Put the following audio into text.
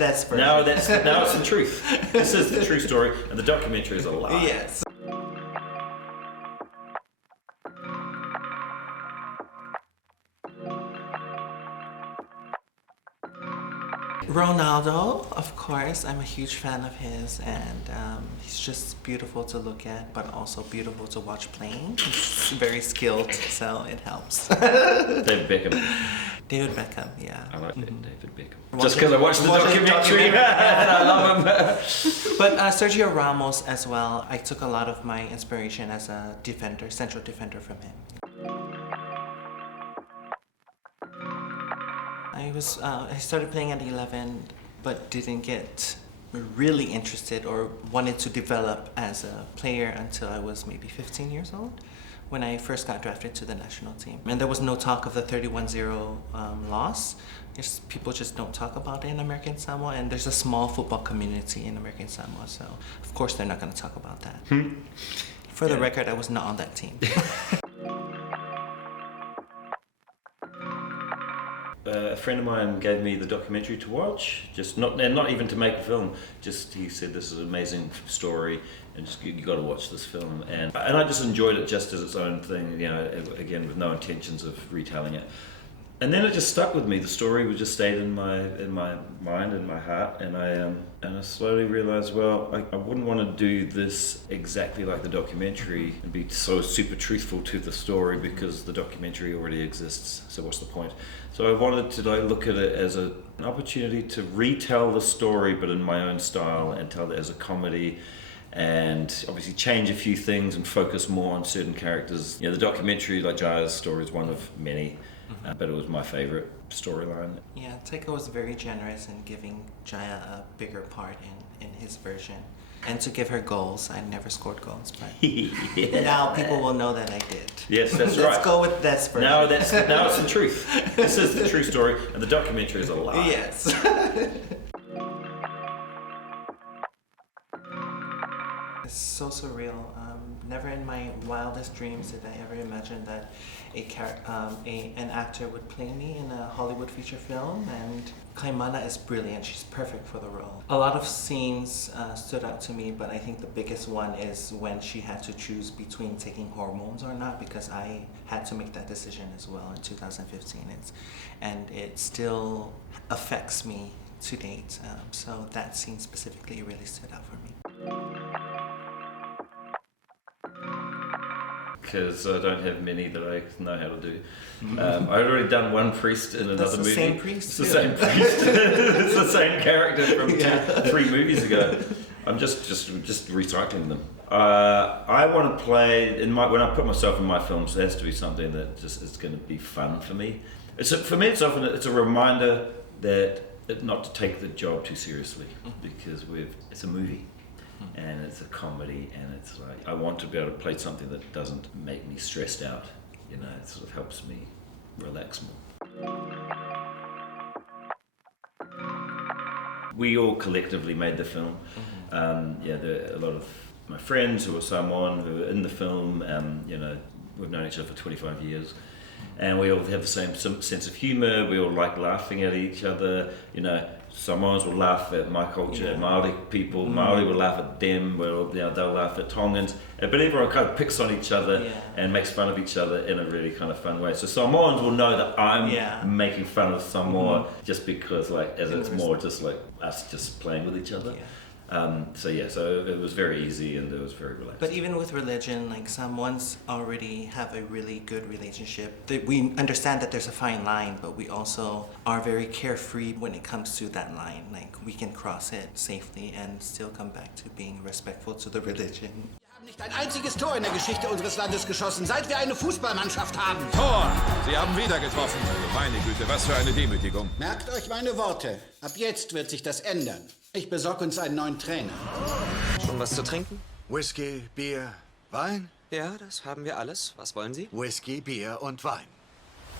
this version. Now it's the truth. This is the true story, and the documentary is a lie. Yes. Ronaldo, of course, I'm a huge fan of his, and he's just beautiful to look at, but also beautiful to watch playing. He's very skilled, so it helps. David Beckham. David Beckham, yeah. I like David Beckham. Just because I watched the documentary and I love him. But Sergio Ramos as well, I took a lot of my inspiration as a defender, central defender from him. I started playing at 11, but didn't get really interested or wanted to develop as a player until I was maybe 15 years old, when I first got drafted to the national team. And there was no talk of the 31-0 loss. People just don't talk about it in American Samoa, and there's a small football community in American Samoa, so of course they're not going to talk about that. For the record, I was not on that team. A friend of mine gave me the documentary to watch, not even to make a film. Just he said, this is an amazing story, and just you got to watch this film. And I just enjoyed it just as its own thing, you know, again with no intentions of retelling it. And then it just stuck with me. The story was just stayed in my mind, in my heart, and I slowly realized, well, I wouldn't want to do this exactly like the documentary and be so super truthful to the story, because the documentary already exists. So what's the point? So I wanted to look at it as an opportunity to retell the story, but in my own style, and tell it as a comedy, and obviously change a few things and focus more on certain characters. You know, the documentary, like Jaiyah's story, is one of many. But it was my favorite storyline. Yeah, Taika was very generous in giving Jaiyah a bigger part in his version. And to give her goals. I never scored goals, but now people will know that I did. Yes, that's right. Let's go with this version. Now it's the truth. This is the true story, and the documentary is a lie. Yes. It's so surreal. Never in my wildest dreams did I ever imagine that an actor would play me in a Hollywood feature film, and Kaimana is brilliant. She's perfect for the role. A lot of scenes stood out to me, but I think the biggest one is when she had to choose between taking hormones or not, because I had to make that decision as well in 2015, and it still affects me to date. So that scene specifically really stood out for me. Because I don't have many that I know how to do. I've already done one priest in another movie. Same priest? It's the same priest. It's the same character from 3 movies ago. I'm just recycling them. I want to play when I put myself in my films. It has to be something that just is going to be fun for me. For me, it's a reminder that not to take the job too seriously, because it's a movie. And it's a comedy, and it's like, I want to be able to play something that doesn't make me stressed out. You know, it sort of helps me relax more. We all collectively made the film. There are a lot of my friends who are Samoan who are in the film. You know, we've known each other for 25 years. And we all have the same sense of humor. We all like laughing at each other. You know, Samoans will laugh at my culture, Māori people. Māori will laugh at them. They'll laugh at Tongans. But everyone kind of picks on each other and makes fun of each other in a really kind of fun way. So Samoans will know that I'm making fun of Samoa just because, it's more just like us just playing with each other. So it was very easy, and it was very relaxed. But even with religion, like Samoans already have a really good relationship. We understand that there's a fine line, but we also are very carefree when it comes to that line. Like, we can cross it safely and still come back to being respectful to the religion. Wir haben nicht ein einziges Tor in der Geschichte unseres Landes geschossen, seit wir eine Fußballmannschaft haben. Tor! Sie haben wieder getroffen. Meine Güte, was für eine Demütigung. Merkt euch meine Worte. Ab jetzt wird sich das ändern. Ich besorge uns einen neuen Trainer. Schon was zu trinken? Whisky, Bier, Wein? Ja, das haben wir alles. Was wollen Sie? Whisky, Bier und Wein.